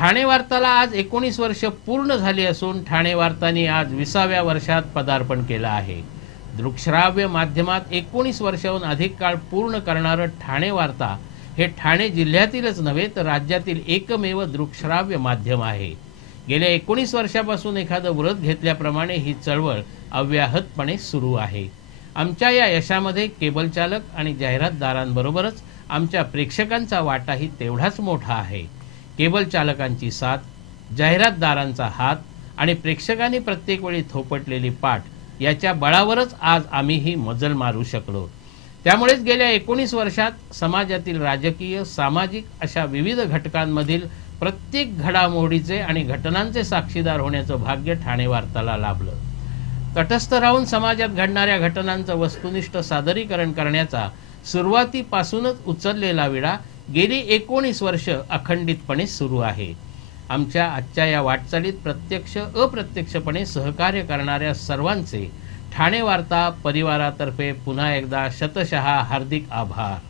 ठाणे वार्ताला आज 19 वर्ष पूर्ण झाली असून ठाणे वार्ताने आज 20व्या वर्षात पदार्पण केलं आहे। दृकश्राव्य माध्यमात 19 वर्षाहून अधिक काळ पूर्ण करणारं ठाणे वार्ता हे ठाणे जिल्ह्यातीलच नव्हे तर राज्यातील एकमेव दृकश्राव्य माध्यम आहे। गेल्या 19 वर्षापासून एखादं व्रत घेतल्याप्रमाणे ही चळवळ अव्याहतपणे सुरू आहे। आमच्या या यशामध्ये केबल चालक आणि जाहिरातदारांबरोबरच आमच्या प्रेक्षकांचा वाटाही तेवढाच मोठा आहे। केबल चालकांची साथ, जाहिरातदारांचा हात आणि प्रेक्षकांनी प्रत्येक वेळी थोपटलेली पाठ याच्या बळावरच आज आम्ही ही मजल मारू शकलो। त्यामुळेच गेल्या 19 वर्षात समाजातील राजकीय, सामाजिक अशा विविध घटकांमधील प्रत्येक घडामोडीचे आणि घटनांचे साक्षीदार होण्याचं भाग्य ठाणे वार्ताला लाभलं। तटस्थ राहून समाजात घडणाऱ्या घटनांचं वस्तुनिष्ठ सादरीकरण करण्याचा सुरुवातीपासूनच उचललेला विडा गेली 19 वर्ष अखंडितपणे सुरू आहे। आमच्या आजच्या या वाटचालीत प्रत्यक्ष अप्रत्यक्षपणे सहकार्य करणाऱ्या सर्वांचे ठाणे वार्ता परिवारातर्फे पुन्हा एकदा शतशः हार्दिक आभार।